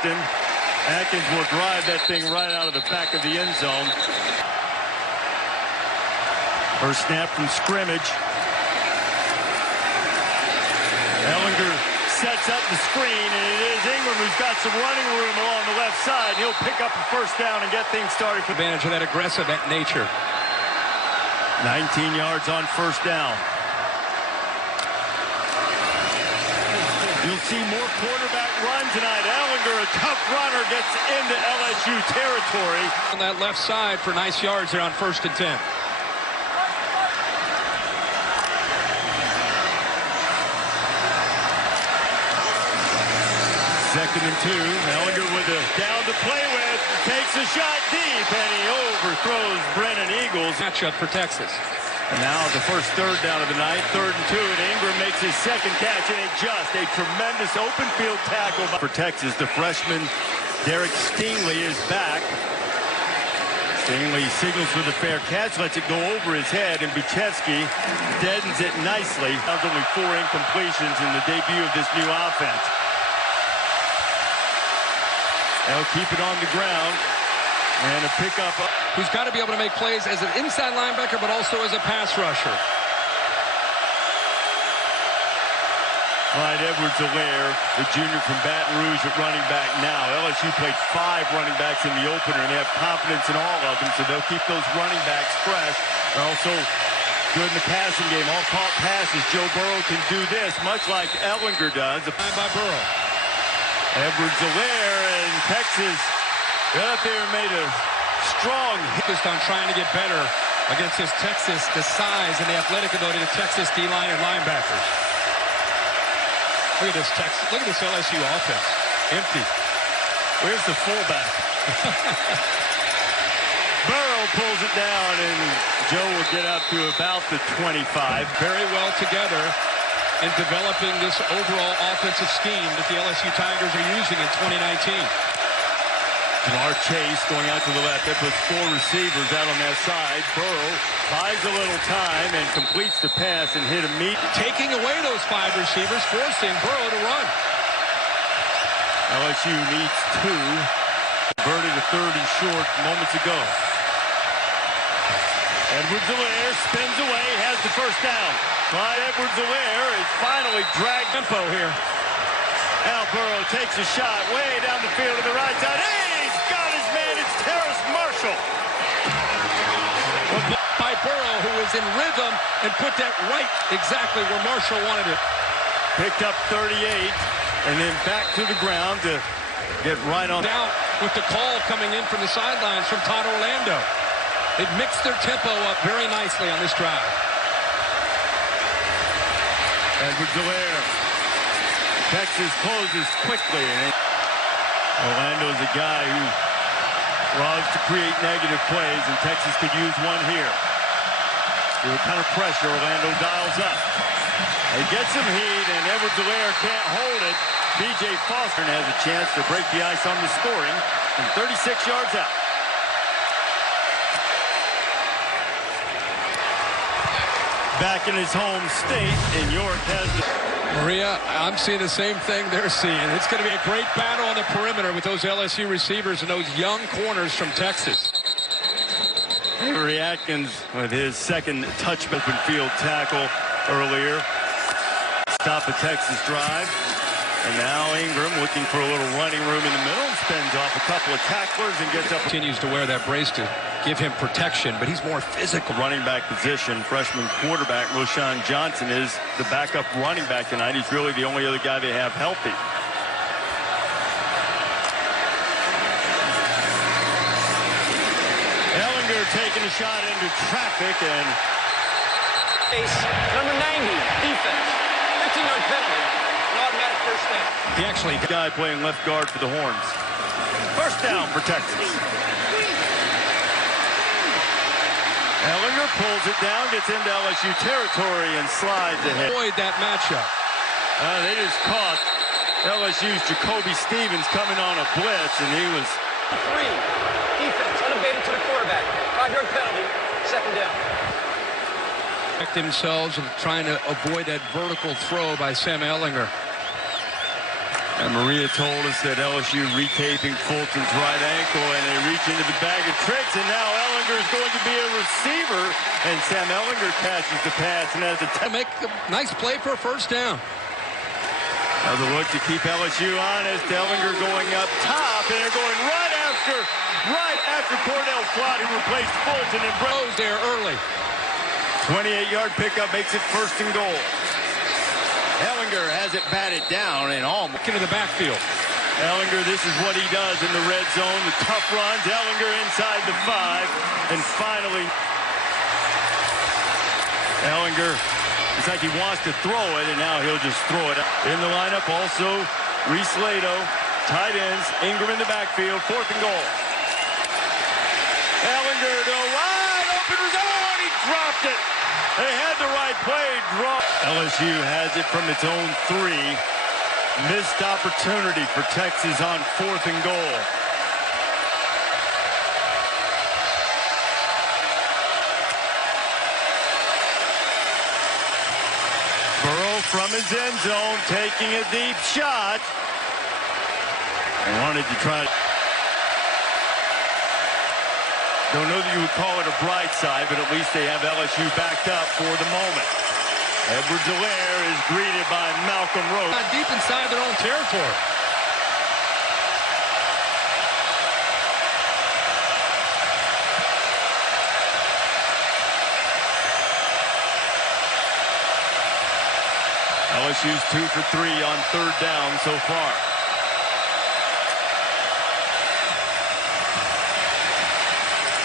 Boston. Atkins will drive that thing right out of the back of the end zone. First snap from scrimmage. Ehlinger sets up the screen, and it is Ingram who's got some running room along the left side. He'll pick up a first down and get things started. Advantage of that aggressive nature. 19 yards on first down. You'll see more quarterback run tonight. Ehlinger, a tough runner, gets into LSU territory. On that left side for nice yards there on 1st and 10. Second and 2. Ehlinger with a down to play with. Takes a shot deep, and he overthrows Brennan Eagles. Matchup for Texas. And now the first third down of the night. 3rd and 2, and Ingram makes his second catch, and a tremendous open field tackle for Texas. The freshman Derek Stingley is back. Stingley signals for the fair catch, lets it go over his head, and Buchevsky deadens it nicely. There's only 4 incompletions in the debut of this new offense. They'll keep it on the ground. And a pickup. Who's got to be able to make plays as an inside linebacker, but also as a pass rusher. Clyde Edwards-Helaire, the junior from Baton Rouge at running back now. LSU played 5 running backs in the opener, and they have confidence in all of them, so they'll keep those running backs fresh. They're also good in the passing game. All caught passes. Joe Burrow can do this, much like Ehlinger does. Time by Burrow. Edwards-Helaire, and Texas got up there and made a strong hit on trying to get better against this Texas, the size and the athletic ability of Texas D-line and linebackers. Look at this Texas. Look at this LSU offense. Empty. Where's the fullback? Burrow pulls it down, and Joe will get up to about the 25. Very well together in developing this overall offensive scheme that the LSU Tigers are using in 2019. Jamar Chase going out to the left. That puts 4 receivers out on that side. Burrow buys a little time and completes the pass and hit immediately. Taking away those 5 receivers, forcing Burrow to run. LSU needs 2. Converted a 3rd and short moments ago. Edwards-Helaire spins away, has the first down. Clyde Edwards-Helaire is finally dragged tempo here. Now Burrow takes a shot way down the field to the right side. Hey, he's got his man. It's Terrace Marshall. By Burrow, who was in rhythm and put that right exactly where Marshall wanted it. Picked up 38 and then back to the ground to get right on. Now with the call coming in from the sidelines from Todd Orlando. They've mixed their tempo up very nicely on this drive. Edwards-Helaire. Texas closes quickly. Orlando's a guy who loves to create negative plays, and Texas could use one here. See what kind of pressure Orlando dials up. He gets some heat, and Edwards-Helaire can't hold it. B.J. Foster has a chance to break the ice on the scoring from 36 yards out. Back in his home state, and York has the... Maria, I'm seeing the same thing they're seeing. It's going to be a great battle on the perimeter with those LSU receivers and those young corners from Texas. Avery Atkins with his second touch open field tackle earlier. Stop a Texas drive. And now Ingram looking for a little running room in the middle and spins off a couple of tacklers and gets up. Continues to wear that brace to give him protection, but he's more physical. Running back position, freshman quarterback Roschon Johnson is the backup running back tonight. He's really the only other guy they have healthy. Ehlinger taking a shot into traffic, and number 90, defense, 15-yard penalty, an automatic first down. He actually got a guy playing left guard for the Horns. First down for Texas. Ehlinger pulls it down, gets into LSU territory, and slides ahead. Avoid that matchup. They just caught LSU's Jacoby Stevens coming on a blitz, and he was... 3, defense, unabated to the quarterback. 5-yard penalty, second down. Themselves of trying to avoid that vertical throw by Sam Ehlinger. And Maria told us that LSU retaping Fulton's right ankle, and they reach into the bag of tricks, and now Ellinger is going to be a receiver, and Sam Ellinger catches the pass and has a make a nice play for a first down. Another look to keep LSU honest. Ellinger going up top, and they're going right after Cordell Flott, who replaced Fulton and Rose there early. 28-yard pickup makes it 1st and goal. Ellinger has it batted down and almost into the backfield. Ellinger, this is what he does in the red zone. The tough runs. Ellinger inside the 5. And finally, Ellinger, it's like he wants to throw it, and now he'll just throw it. In the lineup also, Reese Lato, tight ends, Ingram in the backfield, 4th and goal. Ellinger to a wide open zone. He dropped it. They had the right play. LSU has it from its own 3. Missed opportunity for Texas on 4th and goal. Burrow from his end zone taking a deep shot. I wanted to try. Don't know that you would call it a bright side, but at least they have LSU backed up for the moment. Edwards-Helaire is greeted by Malcolm Roach. Deep inside their own territory. LSU's 2 for 3 on 3rd down so far.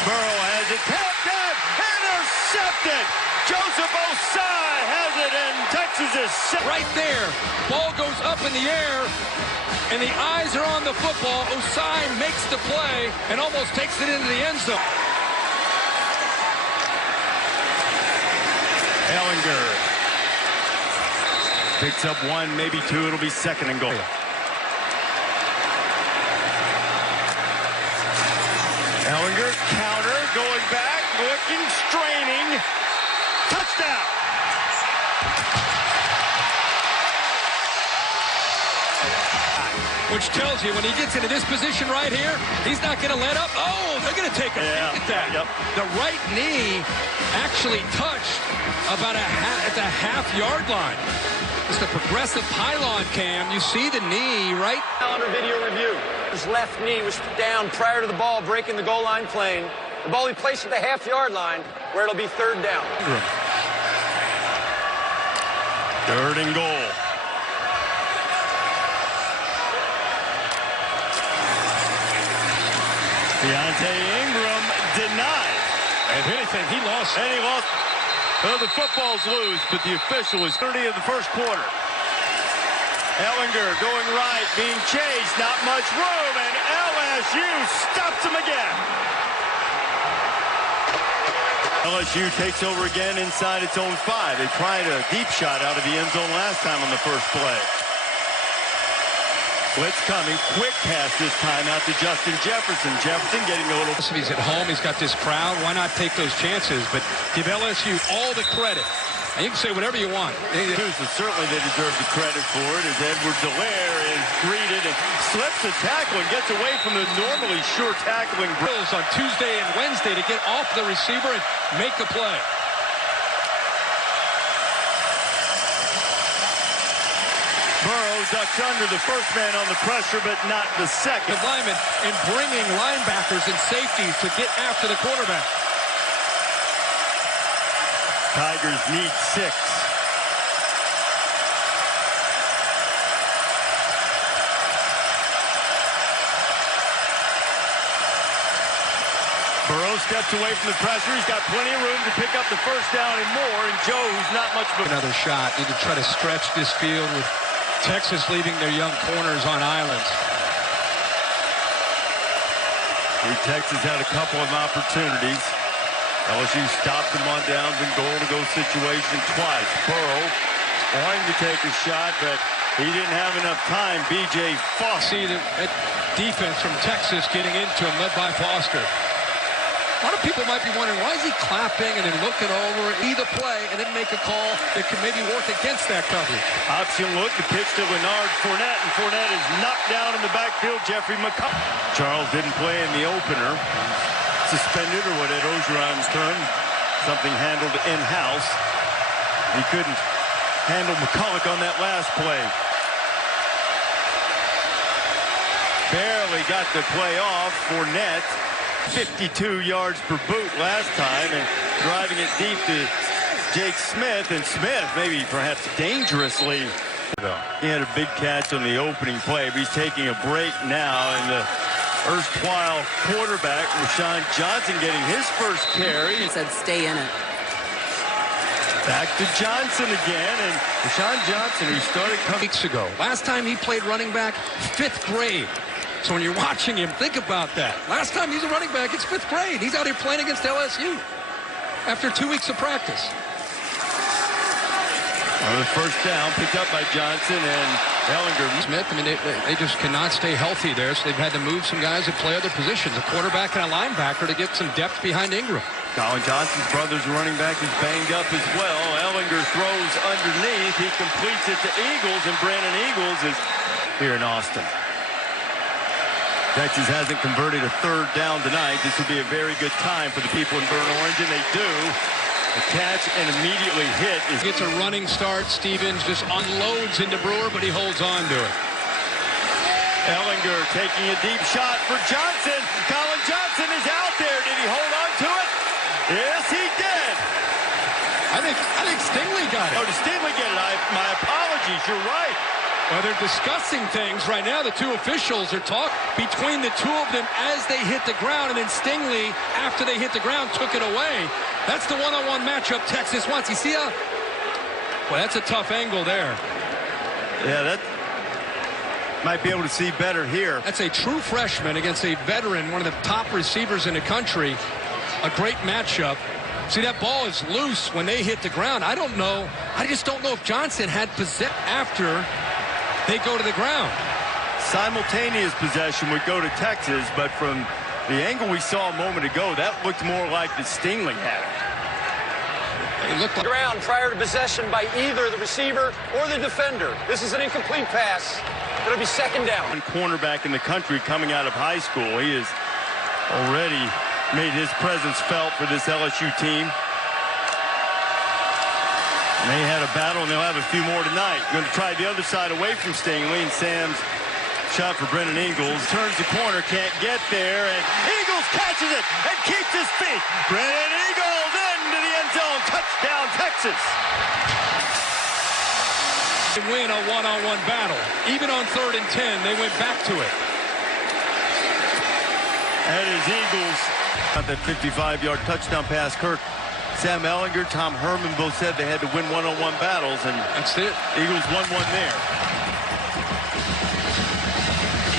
Burrow has it tapped out, intercepted. Joseph Osai has it, and Texas is set. Right there, ball goes up in the air, and the eyes are on the football. Osai makes the play and almost takes it into the end zone. Ellinger picks up 1, maybe 2. It'll be 2nd and goal. Ellinger counter, going back, looking, straining. Touchdown! Which tells you when he gets into this position right here, he's not going to let up. Oh, they're going to take a peek at that. Yep. The right knee actually touched about at the half-yard line. It's the progressive pylon cam. You see the knee, right? Calendar video review. His left knee was down prior to the ball breaking the goal line plane. The ball he placed at the half-yard line, where it'll be 3rd down. 3rd and goal. Deontay Ingram denied. If anything, he lost. And he lost. Well, the football's loose, but the official was 30 of the 1st quarter. Ellinger going right, being chased, not much room, and LSU stops him again. LSU takes over again inside its own 5. They tried a deep shot out of the end zone last time on the first play. Blitz coming, quick pass this time out to Justin Jefferson. Jefferson getting a little. He's at home, he's got this crowd. Why not take those chances? But give LSU all the credit. And you can say whatever you want. Certainly they deserve the credit for it as Edwards-Helaire is greeted and slips a tackle and gets away from the normally sure tackling. Drills on Tuesday and Wednesday to get off the receiver and make the play. Burrow ducks under the first man on the pressure, but not the second. The lineman and bringing linebackers and safeties to get after the quarterback. Tigers need 6. Burrow steps away from the pressure. He's got plenty of room to pick up the 1st down and more. And Joe, who's not much of a... Another shot. Need to try to stretch this field with Texas leaving their young corners on islands. Texas had a couple of opportunities. LSU stopped them on downs and goal-to-go situation twice. Burrow wanting to take a shot, but he didn't have enough time. B.J. Foster. See that defense from Texas getting into him, led by Foster. A lot of people might be wondering, why is he clapping and then looking over either play and then make a call that could maybe work against that coverage? Option look, the pitch to Leonard Fournette, and Fournette is knocked down in the backfield. Jeffrey McCullough. Charles didn't play in the opener. Suspended, or what Ed Ogeron's term, something handled in-house. He couldn't handle McCullough on that last play. Barely got the play off. Fournette, 52 yards per boot last time, and driving it deep to Jake Smith, and Smith maybe perhaps dangerously. He had a big catch on the opening play, but he's taking a break now, and the erstwhile quarterback, Rashawn Johnson, getting his first carry. He said stay in it. Back to Johnson again, and Rashawn Johnson, who started Weeks ago. Last time he played running back, 5th grade. So when you're watching him, think about that. Last time he's a running back, it's 5th grade. He's out here playing against LSU after 2 weeks of practice. Well, the first down picked up by Johnson and Ellinger. Smith, I mean, they just cannot stay healthy there, so they've had to move some guys that play other positions, a quarterback and a linebacker, to get some depth behind Ingram. Colin Johnson's brother's running back is banged up as well. Ellinger throws underneath. He completes it to Eagles, and Brandon Eagles is here in Austin. Texas hasn't converted a 3rd down tonight. This would be a very good time for the people in Burnt Orange, and they do. A catch and immediately hit. Gets a running start. Stevens just unloads into Brewer, but he holds on to it. Ellinger taking a deep shot for Johnson. Colin Johnson is out there. Did he hold on to it? Yes, he did. I think Stingley got it. Oh, did Stingley get it? My apologies. You're right. Well, they're discussing things right now. The two officials are talking between the two of them as they hit the ground, and then Stingley, after they hit the ground, took it away. That's the one-on-one matchup Texas wants. You see how? Well, that's a tough angle there. Yeah, that might be able to see better here. That's a true freshman against a veteran, one of the top receivers in the country. A great matchup. See, that ball is loose when they hit the ground. I don't know. I just don't know if Johnson had possession after they go to the ground. Simultaneous possession would go to Texas, but from the angle we saw a moment ago, that looked more like the Stingley had. It looked like Ground prior to possession by either the receiver or the defender. This is an incomplete pass. It'll be 2nd down. One cornerback in the country coming out of high school. He has already made his presence felt for this LSU team. And they had a battle, and they'll have a few more tonight. Going to try the other side away from Stingley, and Sam's shot for Brennan Eagles. Turns the corner, can't get there, and Eagles catches it and keeps his feet. Brennan Eagles into the end zone. Touchdown, Texas. they win a one-on-one battle. Even on 3rd and 10, they went back to it. And his Eagles got that 55-yard touchdown pass. Kirk, Sam Ellinger, Tom Herman both said they had to win one-on-one battles, and that's it. Eagles won one there.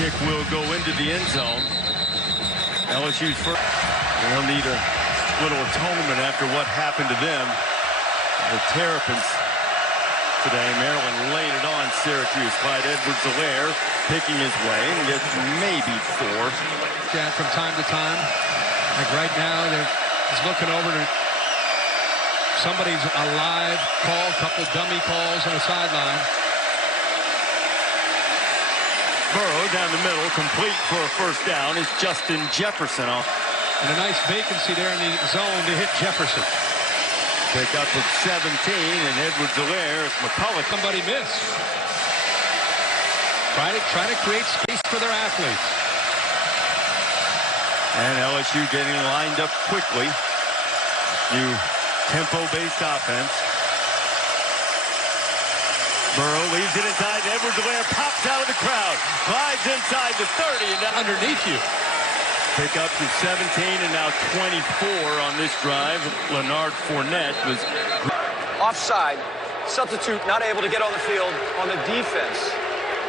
Kick will go into the end zone. LSU's first. They'll need a little atonement after what happened to them. The Terrapins today. Maryland laid it on Syracuse. Clyde Edwards-Helaire picking his way and gets maybe 4. Yeah, from time to time. Like right now, he's looking over to somebody's alive call, a couple dummy calls on the sideline. Burrow down the middle, complete for a first down, is Justin Jefferson off. And a nice vacancy there in the zone to hit Jefferson. Pick up at 17, and Edwards-Helaire, McCullough. Somebody missed. Try to create space for their athletes. And LSU getting lined up quickly. New tempo-based offense. Burrow leaves it inside. Edwards-Helaire pops out of the crowd. Glides inside the 30 and Underneath you. pick up to 17 and now 24 on this drive. Leonard Fournette was Offside. Substitute not able to get on the field on the defense.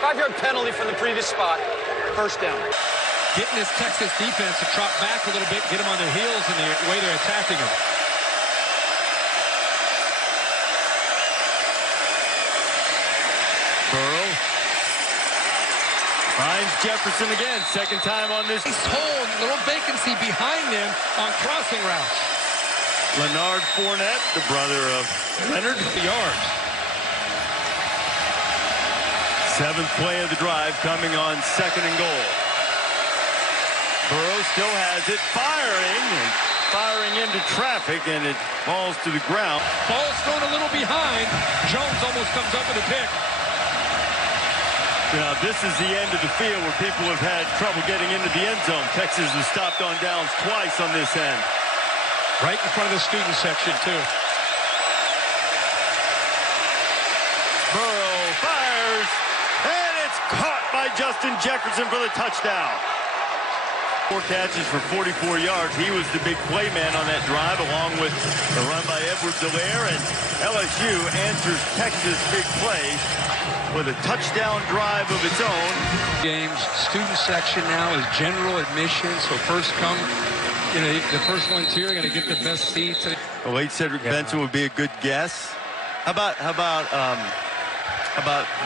5-yard penalty from the previous spot. First down. Getting this Texas defense to drop back a little bit, get them on their heels in the way they're attacking them. Burrow Finds Jefferson again, second time on this. He's told little vacancy behind him on crossing routes. Leonard Fournette, the brother of Leonard. The yards. Seventh play of the drive coming on second and goal. Burrow still has it, firing into traffic, and it falls to the ground. Ball's thrown a little behind. Jones almost comes up with a pick. Now, this is the end of the field where people have had trouble getting into the end zone. Texas has stopped on downs twice on this end. Right in front of the student section, too. Burrow fires, and it's caught by Justin Jefferson for the touchdown. 4 catches for 44 yards. He was the big play man on that drive, along with the run by Edwards-Helaire, and LSU answers Texas' big play with a touchdown drive of its own. Games, student section now is general admission, so first come, the first ones here are going to get the best seats. The late Cedric Benson would be a good guess. How about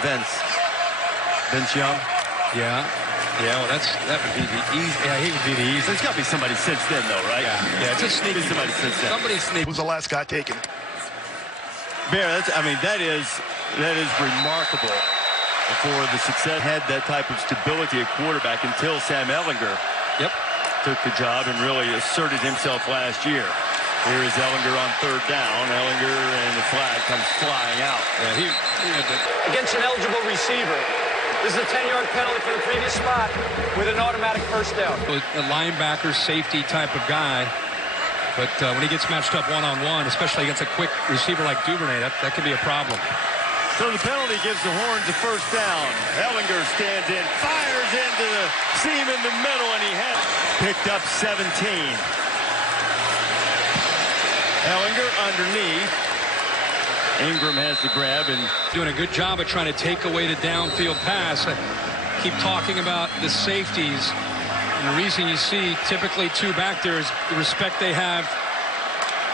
Vince Young? Yeah, well, that would be the easy. Yeah, he would be the easy. There's got to be somebody since then, though, right? Yeah, it's a sneaky. Somebody since then. Somebody sneaky. Who's the last guy taken? Bear, that is remarkable for the success. Had that type of stability at quarterback until Sam Ehlinger took the job and really asserted himself last year. Here is Ehlinger on third down. Ehlinger, and the flag comes flying out. Yeah, he had the... Against an eligible receiver. This is a 10-yard penalty for the previous spot with an automatic first down. A linebacker, safety type of guy. But when he gets matched up one-on-one, especially against a quick receiver like Duvernay, that can be a problem. So the penalty gives the Horns a first down. Ehlinger stands in, fires into the seam in the middle, and he has picked up 17. Ehlinger underneath. Ingram has the grab and doing a good job of trying to take away the downfield pass. I keep talking about the safeties. And the reason you see typically 2 back there is the respect they have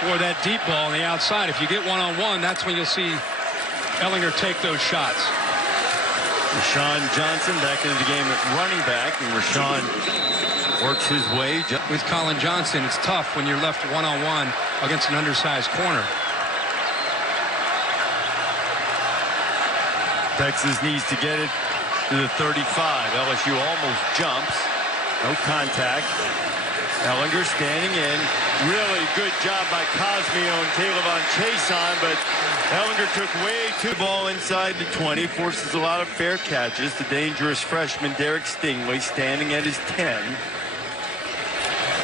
for that deep ball on the outside. If you get one-on-one, that's when you'll see Ehlinger take those shots. Rashawn Johnson back into the game at running back, and Rashawn works his way. With Colin Johnson, it's tough when you're left one-on-one against an undersized corner. Texas needs to get it to the 35. LSU almost jumps. No contact. Ehlinger standing in. Really good job by Cosmeo and Caleb Chason, but Ehlinger took way too ball inside the 20, forces a lot of fair catches. The dangerous freshman Derek Stingley standing at his 10.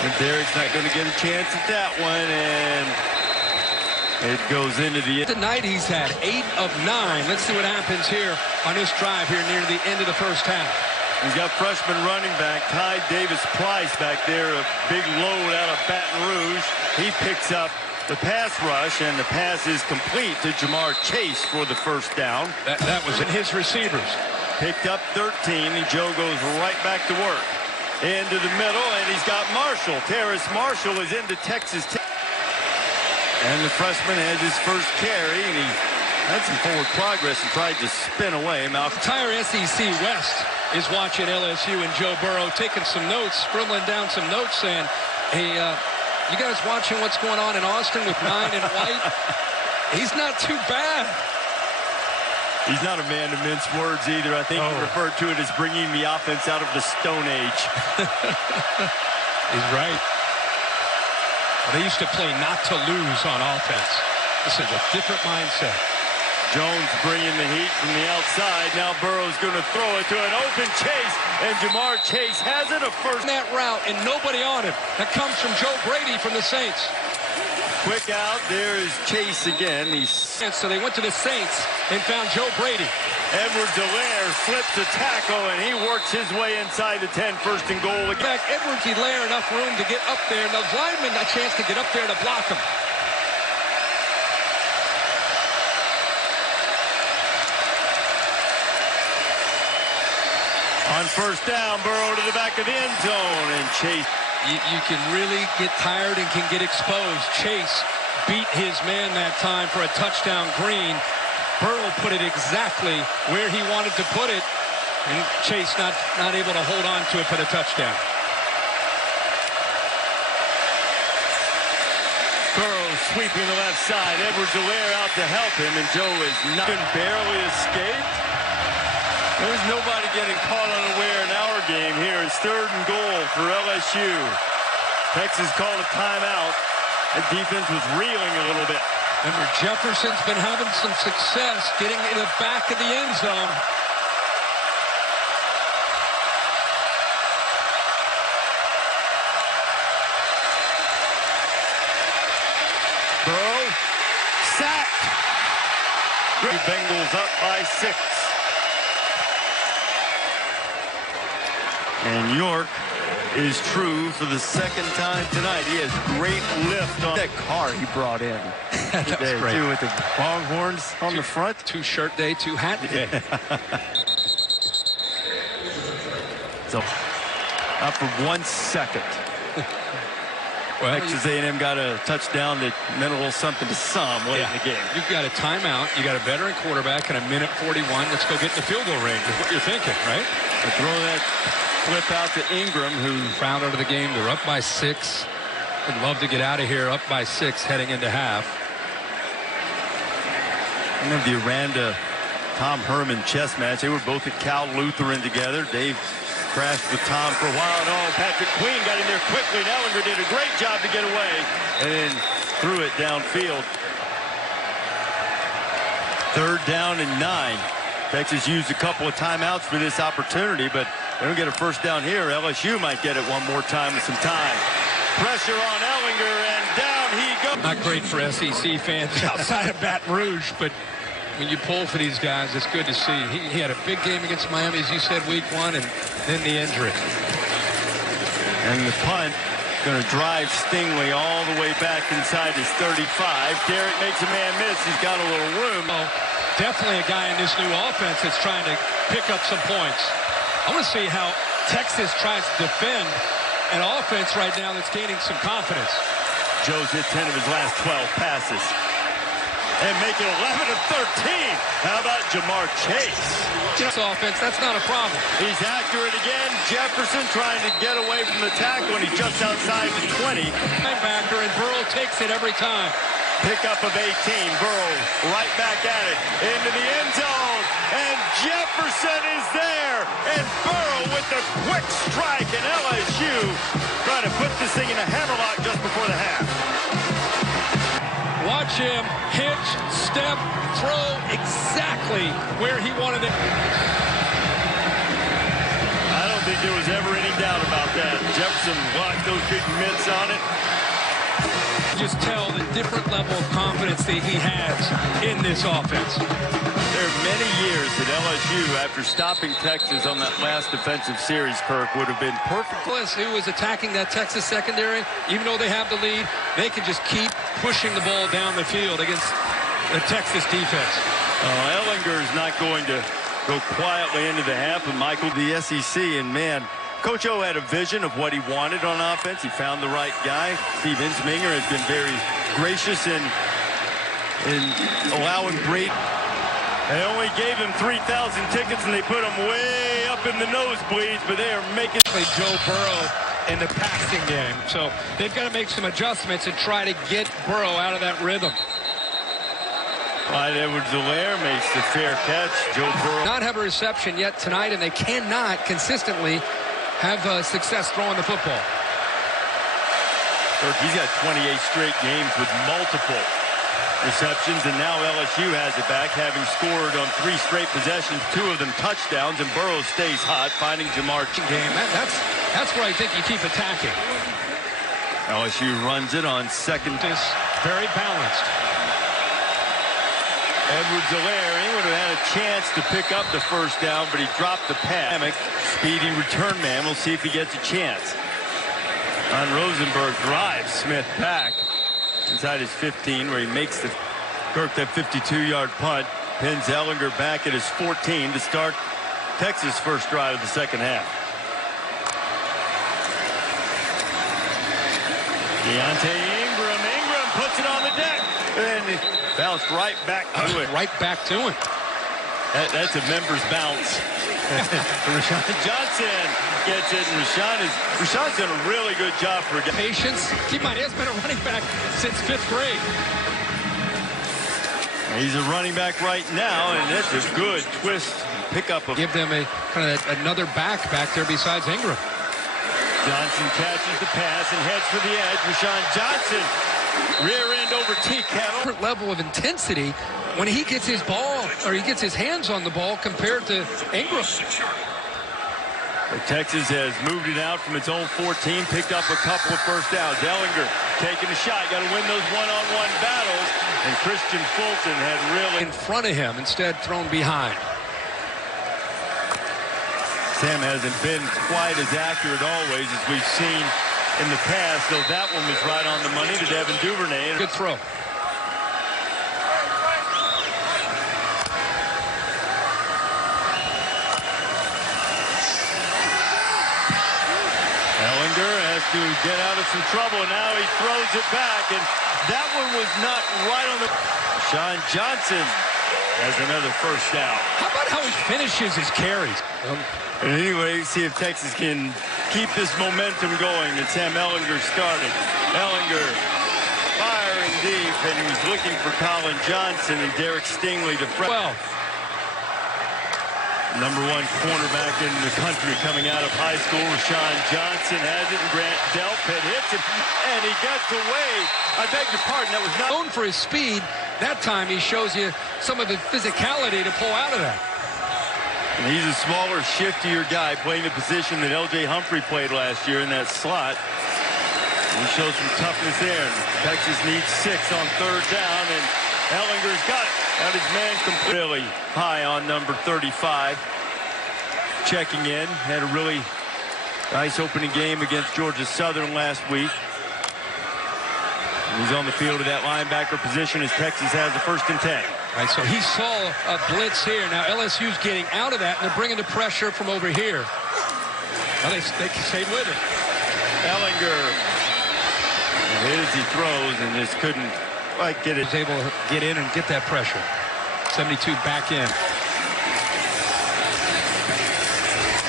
And Derek's not going to get a chance at that one, and it goes into the... Tonight he's had 8 of 9. Let's see what happens here on this drive here near the end of the first half. He's got freshman running back Ty Davis-Price back there, a big load out of Baton Rouge. He picks up the pass rush, and the pass is complete to Jamar Chase for the first down. That was in his receivers. Picked up 13, and Joe goes right back to work. Into the middle, and he's got Marshall. Terrace Marshall is into Texas Tech. And the freshman has his first carry, and he had some forward progress and tried to spin away. Malcolm. Entire SEC West is watching LSU and Joe Burrow, taking some notes, scribbling down some notes, saying, hey, you guys watching what's going on in Austin with 9 and White? He's not too bad. He's not a man to mince words either. I think he referred to it as bringing the offense out of the Stone Age. He's right. They used to play not to lose on offense. This is a different mindset. Jones bringing the heat from the outside. Now Burrow's going to throw it to an open Chase, and Jamar Chase has it. A first. That route, and nobody on him. That comes from Joe Brady from the Saints. Quick out. There is Chase again. So they went to the Saints and found Joe Brady. Edwards-Helaire slips a tackle, and he works his way inside the 10. First and goal. In fact, Edwards-Helaire enough room to get up there, and the lineman a chance to get up there to block him. On first down, Burrow to the back of the end zone, and Chase. You can really get tired and can get exposed. Chase beat his man that time for a touchdown. Green. Burrow put it exactly where he wanted to put it. And Chase not able to hold on to it for the touchdown. Burrow sweeping the left side. Edwards-Helaire out to help him, and Joe is not barely escaped. There's nobody getting caught unaware in our game here. It's 3rd and goal for LSU. Texas called a timeout. The defense was reeling a little bit. Remember, Jefferson's been having some success getting in the back of the end zone. Burrow sacked. Bengals up by 6. And York is true for the 2nd time tonight. He has great lift on that car he brought in. That was great. Too, with the Longhorns on the front. 2 shirt day, 2 hat day. So up for 1 second. Well, Texas A&M got a touchdown that meant a little something to some late in the game. You've got a timeout. You got a veteran quarterback in 1:41. Let's go get in the field goal range is what you're thinking, right? They're throwing that flip out to Ingram, who found out of the game. They're up by 6. Would love to get out of here up by 6 heading into half. I remember the Aranda Tom Herman chess match. They were both at Cal Lutheran together. Dave crashed with Tom for a while. And Patrick Queen got in there quickly. And Ellinger did a great job to get away and then threw it downfield. 3rd down and 9. Texas used a couple of timeouts for this opportunity, but they don't get a 1st down here. LSU might get it one more time with some time. Pressure on Ellinger, and down he goes. Not great for SEC fans outside of Baton Rouge, but when you pull for these guys, it's good to see. He had a big game against Miami, as you said, week 1, and then the injury. And the punt going to drive Stingley all the way back inside his 35. Derrick makes a man miss. He's got a little room. Oh, definitely a guy in this new offense that's trying to pick up some points. I want to see how Texas tries to defend an offense right now that's gaining some confidence. Joe's hit 10 of his last 12 passes. And make it 11 of 13. How about Jamar Chase? This offense, that's not a problem. He's accurate again. Jefferson trying to get away from the tackle, and he's just outside the 20. Linebacker, and Burrow takes it every time. Pickup of 18. Burrow right back at it. Into the end zone. And Jefferson is there. And Burrow with the quick strike. And LSU trying to put this thing in a hammerlock just before the half. Watch him hitch, step, throw exactly where he wanted it. I don't think there was ever any doubt about that. Jefferson blocked those big mitts on it. Just tell the different level of confidence that he has in this offense. There are many years that LSU, after stopping Texas on that last defensive series, Kirk, would have been perfect. Who is attacking that Texas secondary, even though they have the lead, they can just keep pushing the ball down the field against the Texas defense. Ellinger is not going to go quietly into the half, and Michael, the SEC, and man, Coach O had a vision of what he wanted on offense. He found the right guy. Steve Insminger has been very gracious in allowing Brady. They only gave him 3,000 tickets, and they put him way up in the nosebleeds, but they are making... Joe Burrow in the passing game. So they've got to make some adjustments and try to get Burrow out of that rhythm. Clyde Edwards-Helaire makes the fair catch. Joe Burrow... Not have a reception yet tonight, and they cannot consistently have success throwing the football. He's got 28 straight games with multiple receptions, and now LSU has it back, having scored on 3 straight possessions, 2 of them touchdowns, and Burrow stays hot, finding Jamar. That's where I think you keep attacking. LSU runs it on second. Is very balanced. Edwards-Helaire, he would have had a chance to pick up the 1st down, but he dropped the pass. Speedy return man. We'll see if he gets a chance. On Rosenberg drives Smith back inside his 15, where he makes the Kirk that 52-yard punt. Pins Ellinger back at his 14 to start Texas' first drive of the second half. Deontay Ingram puts it on the deck, and it bounced right back to it. Right back to him. That's a member's bounce. Rashawn Johnson gets it, and Rashawn's done a really good job for a guy. Patience. Keep in mind, he has been a running back since 5th grade. He's a running back right now, and that's a good twist pickup. Give them a kind of another back there besides Ingram. Johnson catches the pass and heads for the edge. Rashawn Johnson, rear end over T-Kettle. Different level of intensity when he gets his ball, or he gets his hands on the ball compared to Ingram. Texas has moved it out from its own 14, picked up a couple of first downs. Ellinger taking a shot, got to win those one-on-one battles, and Christian Fulton had really in front of him, instead thrown behind. Sam hasn't been quite as accurate always as we've seen in the past, though that one was right on the money to Devin Duvernay. Good throw. Ellinger has to get out of some trouble, and now he throws it back, and that one was not right on the... Sean Johnson has another first down. How about how he finishes his carries? And anyway, see if Texas can keep this momentum going that Sam Ellinger started. Ellinger firing deep, and he was looking for Colin Johnson and Derek Stingley to... Well, number 1 cornerback in the country coming out of high school. Rashawn Johnson has it, and Grant Delpit hits it, and he gets away. I beg your pardon, that was not... known for his speed. That time he shows you some of the physicality to pull out of that. And he's a smaller, shiftier guy playing the position that L.J. Humphrey played last year in that slot. And he shows some toughness there. And Texas needs 6 on 3rd down, and Ellinger's got it. Got his man completely high on number 35. Checking in. Had a really nice opening game against Georgia Southern last week. And he's on the field of that linebacker position as Texas has the 1st and 10. Right, so he saw a blitz here. Now LSU's getting out of that, and they're bringing the pressure from over here. Well, they stayed with it. Ellinger hit as he throws, and just couldn't quite get it. He was able to get in and get that pressure. 72 back in.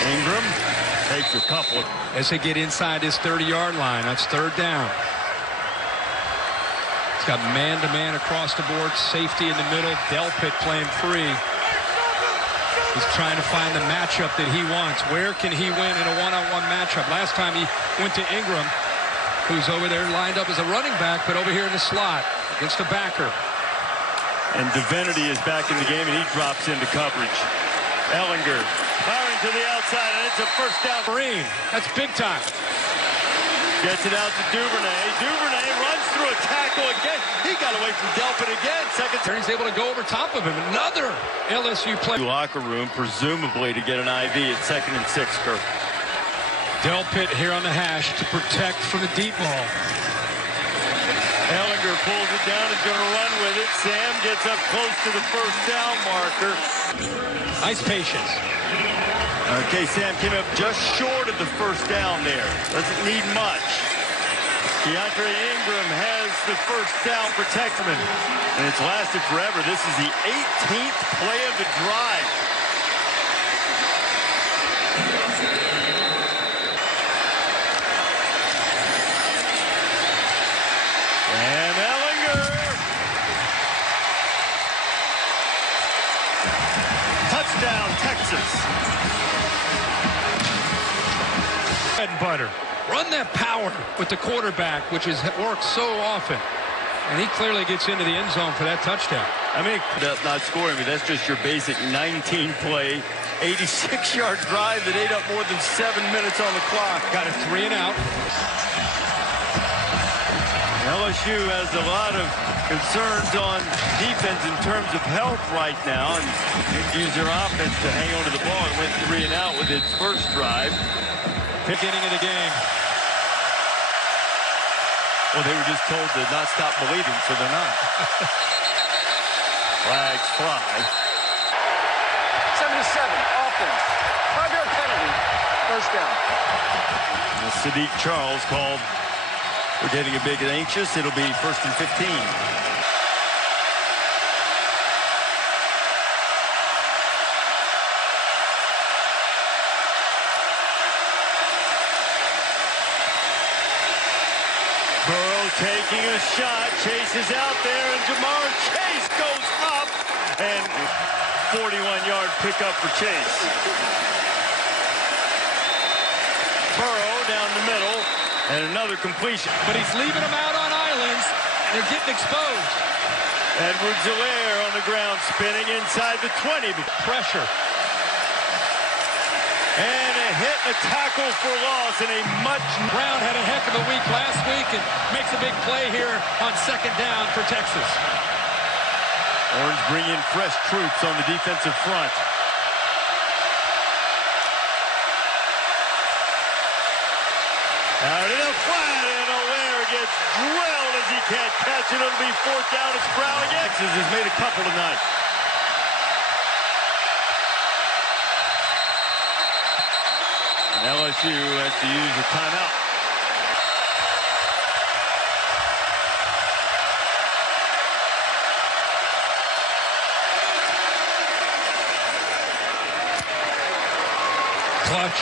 Ingram takes a couple. As they get inside his 30-yard line, that's 3rd down. He's got man-to-man across the board, safety in the middle, Delpit playing free. He's trying to find the matchup that he wants. Where can he win in a one-on-one matchup? Last time he went to Ingram, who's over there lined up as a running back, but over here in the slot against a backer. And Divinity is back in the game, and he drops into coverage. Ellinger firing to the outside, and it's a 1st down. Marine, that's big time. Gets it out to Duvernay. Duvernay runs through a tackle again. He got away from Delpit again. Second. He's able to go over top of him. Another LSU play. Locker room, presumably to get an IV at 2nd and 6, Kirk. Delpit here on the hash to protect from the deep ball. Ellinger pulls it down, is going to run with it. Sam gets up close to the 1st down marker. Nice patience. Okay, Sam came up just short of the 1st down there. Doesn't need much. DeAndre Ingram has the 1st down protection, and it's lasted forever. This is the 18th play of the drive. And Ellinger. Touchdown, Texas. Bread and butter. Run that power with the quarterback, which has worked so often. And he clearly gets into the end zone for that touchdown. I mean, not scoring, but that's just your basic 19-play, 86-yard drive that ate up more than 7 minutes on the clock. Got a 3 and out. LSU has a lot of concerns on defense in terms of health right now, and use their offense to hang on to the ball. It went 3 and out with its 1st drive. Beginning of the game. Well, they were just told to not stop believing, so they're not. Flags fly. 77, offense. 5-yard penalty, 1st down. And Sadiq Charles called. We're getting a bit anxious. It'll be 1st and 15. taking a shot. Chase is out there, and Jamar Chase goes up. And 41-yard pickup for Chase. Burrow down the middle, and another completion. But he's leaving them out on islands, and they're getting exposed. Edwards-Helaire on the ground, spinning inside the 20. Pressure. And a hit, a tackle for loss, and a much... Brown had a heck of a week last week and makes a big play here on second down for Texas. Orange bring in fresh troops on the defensive front. Out in the flat, and Helaire gets drilled as he can't catch it. It'll be fourth down. It's Brown again. Texas has made a couple tonight. And LSU has to use a timeout. Clutch.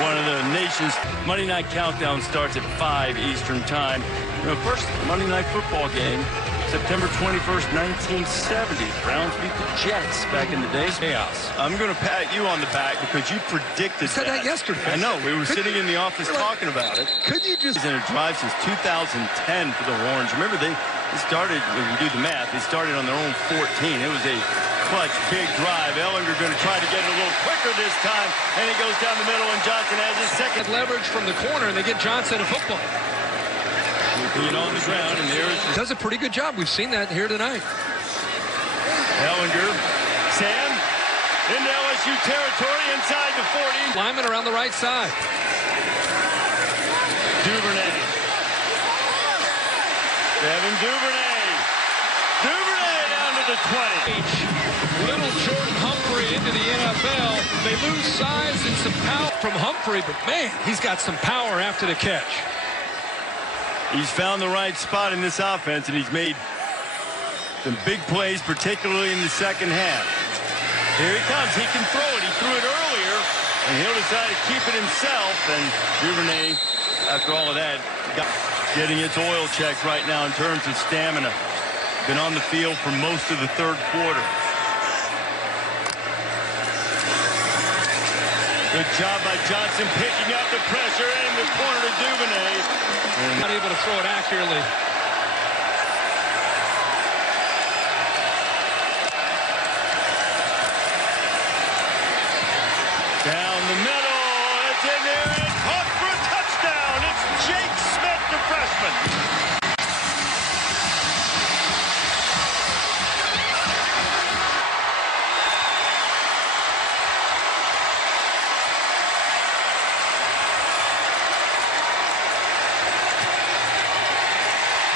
One of the nation's Monday Night Countdown starts at 5 Eastern Time. You know, first Monday Night Football game, September 21st, 1970. Browns beat the Jets back in the day. Chaos. I'm going to pat you on the back because you predicted You said that yesterday. I know. We were sitting in the office talking about it. Could you just... It's in a drive since 2010 for the Horns. Remember, they started, when you do the math, they started on their own 14. It was a clutch, big drive. Ellinger going to try to get it a little quicker this time, and he goes down the middle, and Johnson has his second. Leverage from the corner, and they get Johnson a football. Keeping it on the ground, and there is... Does a pretty good job. We've seen that here tonight. Ellinger, Sam, into LSU territory, inside the 40. Lyman around the right side. Duvernay. Devin Duvernay. Duvernay down to the 20. Little Jordan Humphrey into the NFL. They lose size and some power from Humphrey, but man, he's got some power after the catch. He's found the right spot in this offense, and he's made some big plays, particularly in the second half. Here he comes. He can throw it. He threw it earlier, and he'll decide to keep it himself. And Duvernay, after all of that, getting its oil checked right now in terms of stamina. Been on the field for most of the third quarter. Good job by Johnson picking up the pressure in the corner to Duvernay. Not able to throw it accurately. Down the middle, it's in there and caught for a touchdown. It's Jake Smith, the freshman.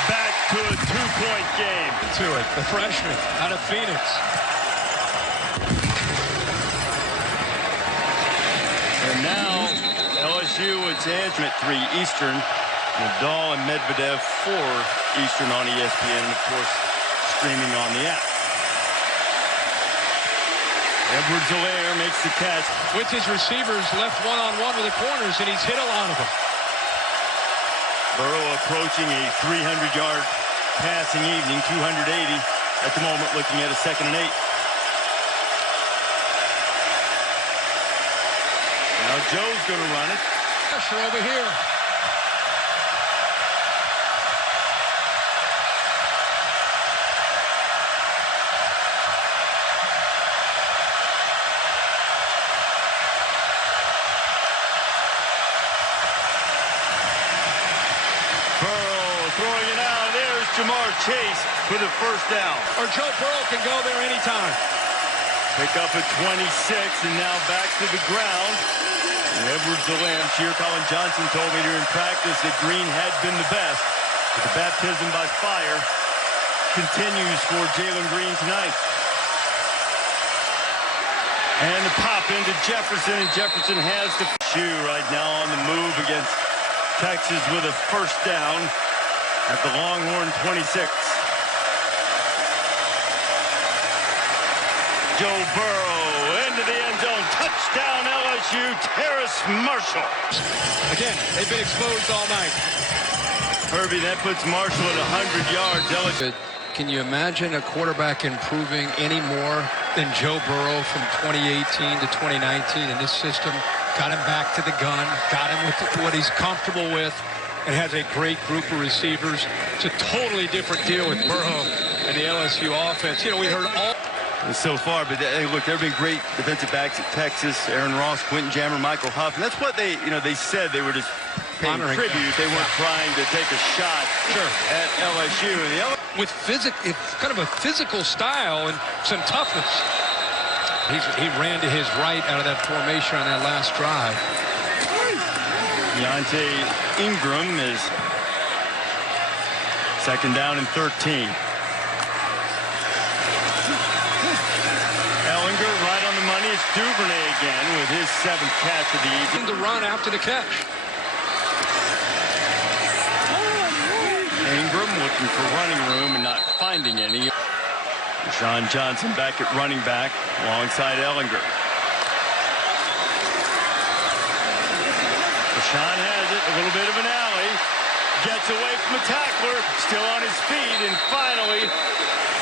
Back to a two-point game. To it, the freshman out of Phoenix. And now LSU would answer at 3 Eastern. Nadal and Medvedev 4 Eastern on ESPN, and of course streaming on the app. Edwards-Helaire makes the catch. With his receivers left one-on-one with the corners, and he's hit a lot of them. Burrow approaching a 300-yard passing evening, 280 at the moment, looking at a 2nd and 8. Now Joe's going to run it. Pressure over here. Burrow throwing it out. There's Jamar Chase for the first down. Or Joe Burrow can go there anytime. Pick up at 26, and now back to the ground. Edwards-Helaire, Colin Johnson told me during practice that Green had been the best. But the baptism by fire continues for Jalen Green tonight. And the pop into Jefferson, and Jefferson has the shoe right now on the move against Texas with a first down at the Longhorn 26. Joe Burrow into the end zone. Touchdown LSU, Terrace Marshall. Again, they've been exposed all night. Herbie, that puts Marshall at 100 yards. LSU. Can you imagine a quarterback improving any more than Joe Burrow from 2018 to 2019 in this system? Got him back to the gun, got him with what he's comfortable with, and has a great group of receivers. It's a totally different deal with Burrow and the LSU offense. You know, we heard all So far, but hey, look, there have been great defensive backs at Texas. Aaron Ross, Quentin Jammer, Michael Huff. And that's what they said they were just paying tribute. They weren't trying to take a shot at LSU. And with kind of a physical style and some toughness. He ran to his right out of that formation on that last drive. Deontay Ingram is second down and 13. Ellinger right on the money. It's Duvernay again with his 7th catch of the evening. To run after the catch. Ingram looking for running room and not finding any. Deshaun Johnson back at running back alongside Ellinger. Deshaun has it, a little bit of an alley. Gets away from the tackler, still on his feet, and finally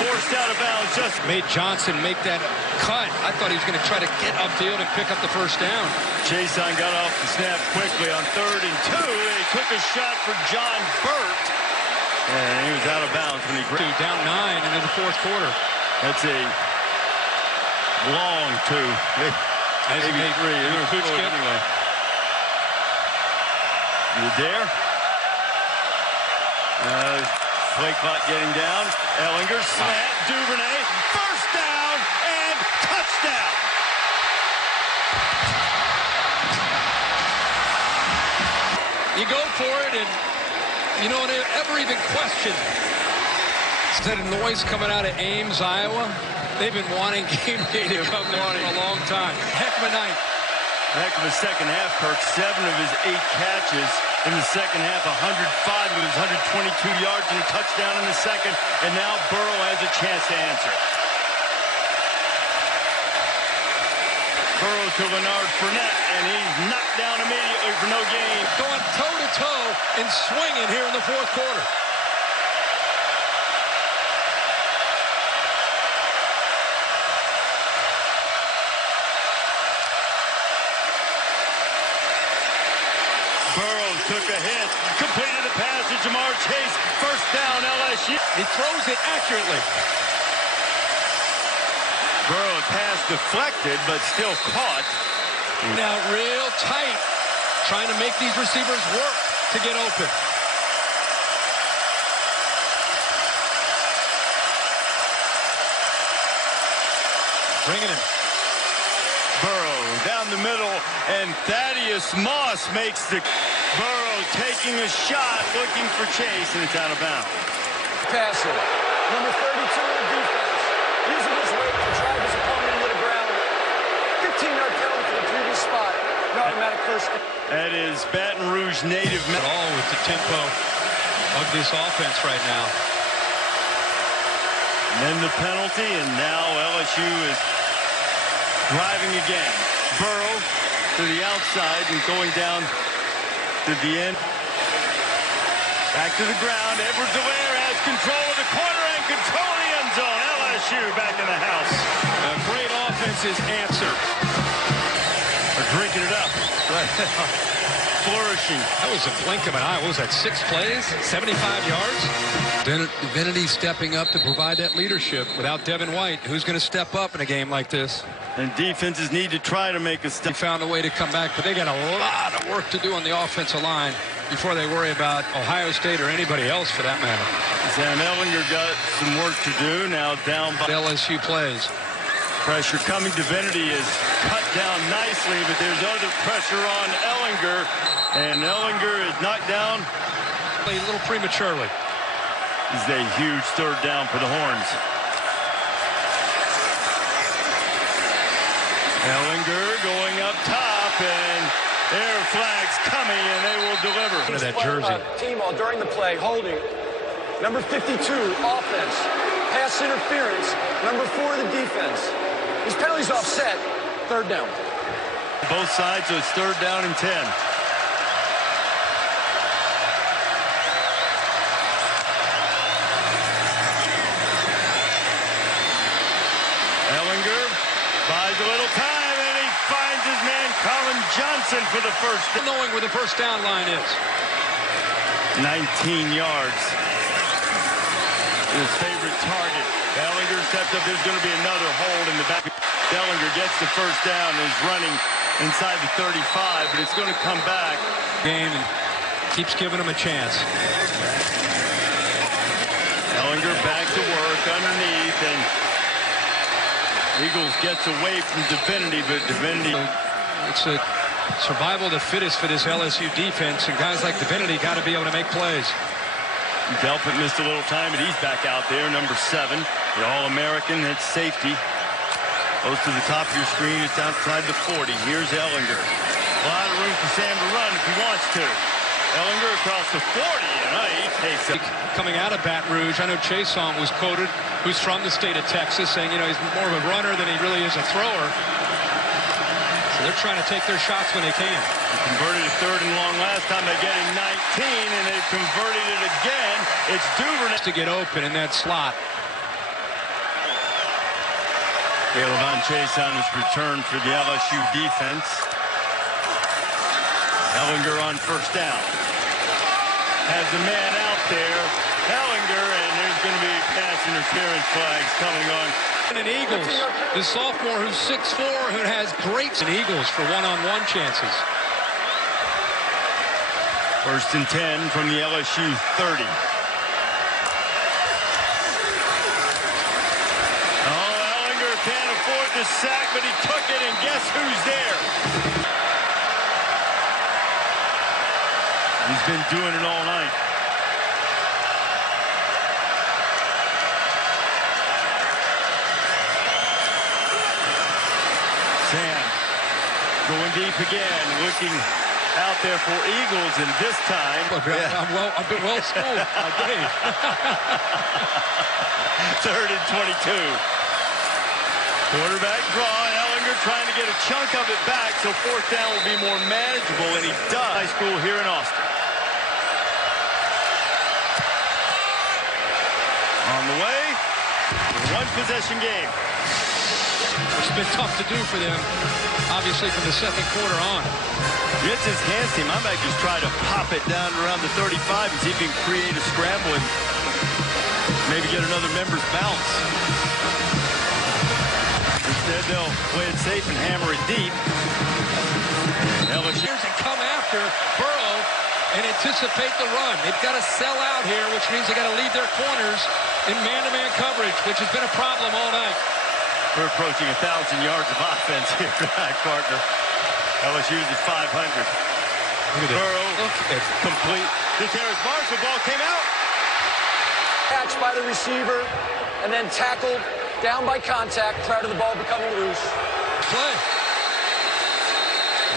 forced out of bounds. Just made Johnson make that cut. I thought he was going to try to get upfield and pick up the first down. Chason got off the snap quickly on 3rd and 2. They took a shot for John Burt. And he was out of bounds when he grabbed. Down 9 into the 4th quarter. That's a long 2. Maybe 3. Anyway. You there? Play clock getting down. Ellinger slant. Duvernay. First down and touchdown. You go for it, and you don't ever even question. Is that a noise coming out of Ames, Iowa? They've been wanting game day to come there for a long time. Heck of a night. Heck of a second half, Kirk. 7 of his 8 catches in the second half. 105 with his 122 yards and a touchdown in the second. And now Burrow has a chance to answer. Burrow to Leonard Fournette, and he's knocked down immediately for no gain. Going toe-to-toe and swinging here in the 4th quarter. Burrow took a hit, completed the pass to Jamar Chase. First down, LSU. He throws it accurately. Burrow pass deflected, but still caught. Now real tight, trying to make these receivers work to get open. Bringing him. Burrow down the middle, and Thaddeus Moss makes the... Burrow taking a shot, looking for Chase, and it's out of bounds. Passer, number 32 in the defense, using his weight to drive his opponent into the ground. 15-yard penalty for the previous spot. An automatic first down. That is Baton Rouge native. At all with the tempo of this offense right now. And then the penalty, and now LSU is driving again. Burrow to the outside and going down to the end. Back to the ground. Edwards-Helaire has control of the corner and control of the end zone. LSU back in the house. A great offense's answer. They're drinking it up. Flourishing. That was a blink of an eye. What was that, 6 plays, 75 yards? Divinity stepping up to provide that leadership. Without Devin White, who's going to step up in a game like this? And defenses need to try to make a step. They found a way to come back, but they got a lot of work to do on the offensive line before they worry about Ohio State or anybody else for that matter. Sam Ellinger got some work to do. Now down by LSU plays. Pressure coming. Divinity is cut down nicely, but there's other pressure on Ellinger, and Ellinger is knocked down A little prematurely. This is a huge 3rd down for the Horns. Ellinger going up top, and air flags coming, and they will deliver. Look at that jersey. Team all during the play, holding. Number 52, offense. Pass interference. Number 4, the defense. His penalty's offset. 3rd down. Both sides, so it's 3rd down and 10. Johnson for the first down. Knowing where the first down line is. 19 yards. His favorite target. Ellinger steps up. There's going to be another hold in the back. Ellinger gets the first down and is running inside the 35, but it's going to come back. Game and keeps giving him a chance. Ellinger back to work underneath, and Eagles gets away from Divinity, but Divinity. It's a survival of the fittest for this LSU defense, and guys like Divinity got to be able to make plays. Delpit missed a little time, but he's back out there, number 7. The All-American at safety. Goes to the top of your screen. It's outside the 40. Here's Ellinger. A lot of room for Sam to run if he wants to. Ellinger across the 40, and he takes it. Coming out of Baton Rouge, I know Chason was quoted, who's from the state of Texas, saying, you know, he's more of a runner than he really is a thrower. So they're trying to take their shots when they can. They converted a 3rd and long last time by getting 19, and they've converted it again. It's Duvernay to get open in that slot. Caleb Chason has returned for the LSU defense. Ellinger on first down. Has the man out there. Ellinger, and there's going to be pass interference flags coming on. And Eagles, the sophomore who's 6'4", who has great Eagles for one-on-one chances. 1st and 10 from the LSU 30. Can't afford the sack, but he took it, and guess who's there? He's been doing it all night. Sam going deep again, looking out there for Eagles, and this time... I've been well schooled. Dave. 3rd and 22. Quarterback draw. Ellinger trying to get a chunk of it back, so 4th down will be more manageable, and he does. High school here in Austin. On the way, one-possession game. It's been tough to do for them, obviously, from the 2nd quarter on. Gets his hands team. I might just try to pop it down around the 35 and see if he can create a scramble and maybe get another member's bounce. Instead, they'll play it safe and hammer it deep. LSU and come after Burrow and anticipate the run. They've got to sell out here, which means they got to leave their corners in man-to-man coverage, which has been a problem all night. We're approaching 1,000 yards of offense here tonight, partner. LSU's at 500. Look at Burrow, complete. This Harris Marshall ball came out. Catch by the receiver, and then tackled down by contact prior to the ball becoming loose. Play.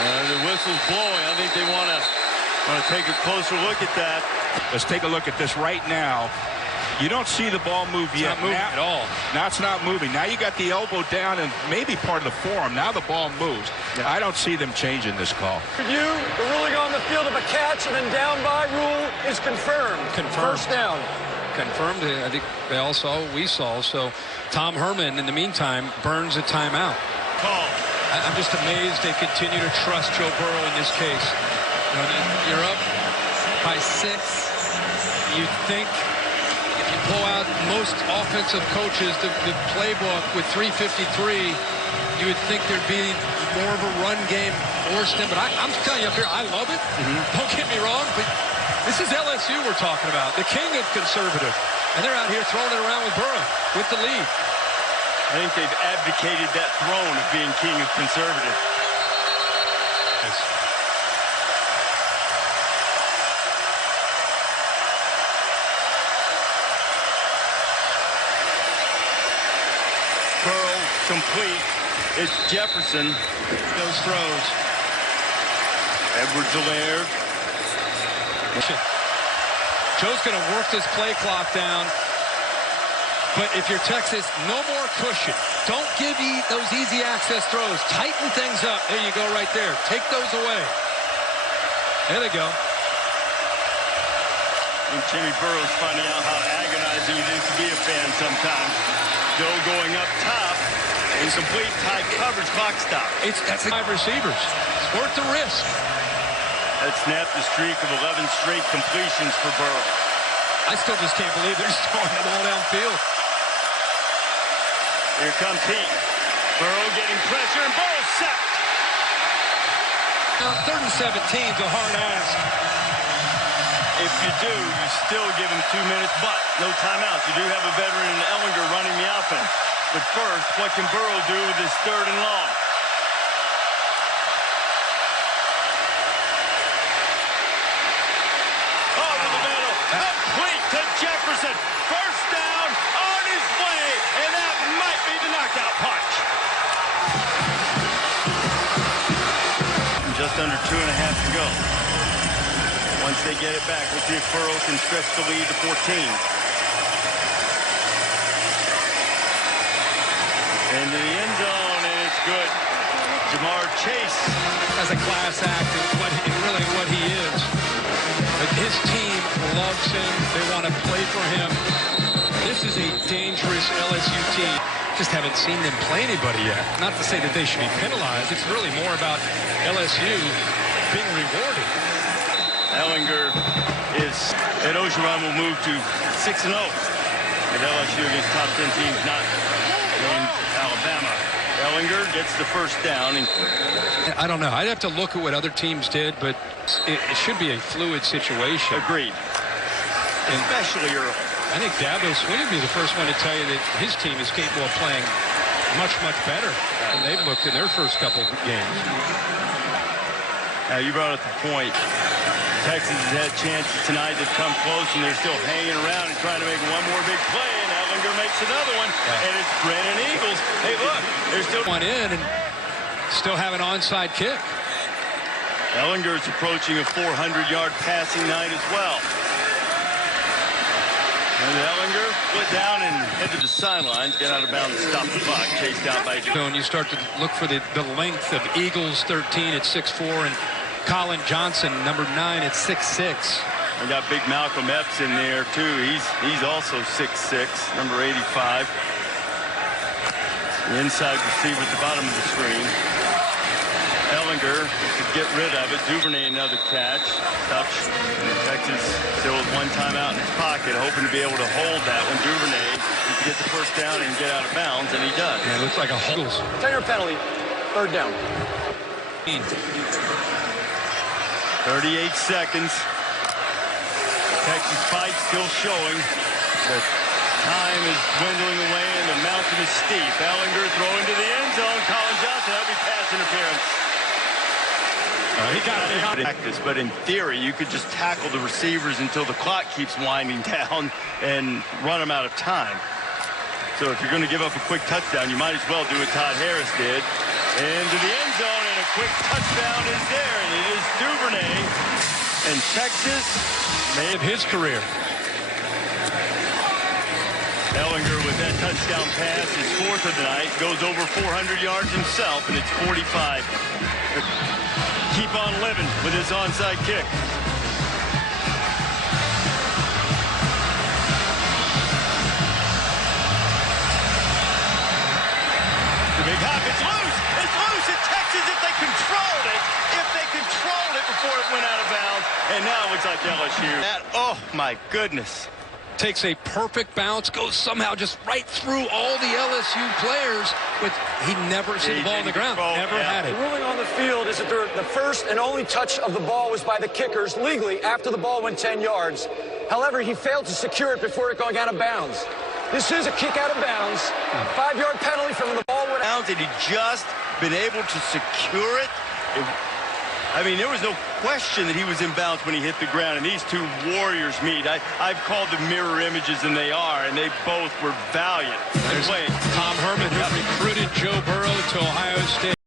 The whistle's blowing. I think they want to take a closer look at that. Let's take a look at this right now. You don't see the ball move yet. Not moving at all. Now it's not moving. Now you got the elbow down and maybe part of the forearm. Now the ball moves. Yeah. I don't see them changing this call. Review, the ruling on the field of a catch and then down by rule is confirmed. First down. Confirmed. I think they all saw what we saw. So Tom Herman, in the meantime, burns a timeout. Call. I'm just amazed they continue to trust Joe Burrow in this case. You're up by 6. You think if you pull out most offensive coaches, the playbook with 3:53, you would think there'd be more of a run game forced in. But I'm telling you up here, I love it. Don't get me wrong, but this is LSU we're talking about, the king of conservative. And they're out here throwing it around with Burrow with the lead. I think they've abdicated that throne of being king of conservative. Yes. Burrow complete. It's Jefferson. Those throws. Edwards-Helaire. Joe's going to work this play clock down. But if you're Texas, no more cushion. Don't give those easy access throws. Tighten things up. There you go right there. Take those away. There they go. And Jimmy Burrow's finding out how agonizing it is to be a fan sometimes. Joe going up top. Incomplete, tight coverage, clock stop. That's 5 receivers. It's worth the risk. That snapped the streak of 11 straight completions for Burrow. I still just can't believe they're just throwing the ball downfield. Here comes Heat. Burrow getting pressure, and Burrow sacked. Now, 3rd and 17 is a hard ask. If you do, you still give him 2 minutes, but no timeouts. You do have a veteran in Ellinger running the offense. But first, what can Burrow do with his 3rd and long? Over the middle, complete to Jefferson. First down, on his way, and that might be the knockout punch. Just under 2.5 to go. Once they get it back, we'll see if Burrow can stretch the lead to 14. Into the end zone, and it's good. Jamar Chase. As a class act, and really what he is. But his team loves him. They want to play for him. This is a dangerous LSU team. Just haven't seen them play anybody yet. Not to say that they should be penalized. It's really more about LSU being rewarded. Ellinger and Ogeron will move to 6-0 at LSU against top 10 teams not named Alabama. Ellinger gets the first down. I don't know. I'd have to look at what other teams did, but it should be a fluid situation. Agreed. Especially early. I think Dabo Swinney would be the first one to tell you that his team is capable of playing much, much better than they've looked in their first couple of games. Now, you brought up the point. Texas has had chances tonight to come close, and they're still hanging around and trying to make one more big play, and Ellinger makes another one, and it's Brennan Eagles. Hey, look, they're still one in and still have an onside kick. Ellinger's approaching a 400-yard passing night as well. And Ellinger split down and head to the sidelines, get out of bounds, stop the clock, chased down by... So when you start to look for the length of Eagles 13 at 6'4", and Colin Johnson, number 9 at 6'6". We got big Malcolm Epps in there, too. He's also 6'6", number 85. The inside receiver at the bottom of the screen. Ellinger to get rid of it. Duvernay another catch. Touch. Texas still with one timeout in his pocket, hoping to be able to hold that one. Duvernay to get the first down and get out of bounds, and he does. Yeah, it looks like a hold. 10-yard penalty. 3rd down. 38 seconds. Texas fight still showing. The time is dwindling away, and the mountain is steep. Ellinger throwing to the end zone. Colin Johnson, that'll be pass interference. He got it in practice, but in theory, you could just tackle the receivers until the clock keeps winding down and run them out of time. So if you're going to give up a quick touchdown, you might as well do what Todd Harris did. Into the end zone, and a quick touchdown is there, and it is Duvernay. And Texas made his career. Ellinger with that touchdown pass, his 4th of the night, goes over 400 yards himself, and it's 45. Keep on living with his onside kick. The big hop, it's loose! It's loose in Texas if they controlled it! If they controlled it before it went out of bounds. And now it looks like LSU. Oh, my goodness. Takes a perfect bounce, goes somehow just right through all the LSU players, but he never see the ball on the ground. Never had it. The ruling on the field is that the first and only touch of the ball was by the kickers legally after the ball went 10 yards. However, he failed to secure it before it going out of bounds. This is a kick out of bounds. 5-yard penalty from the ball went out. Had he just been able to secure it? I mean, there was no question that he was in bounds when he hit the ground, and these two warriors meet. I've called them mirror images, and they are, and they both were valiant. There's Tom Herman, who recruited Joe Burrow to Ohio State.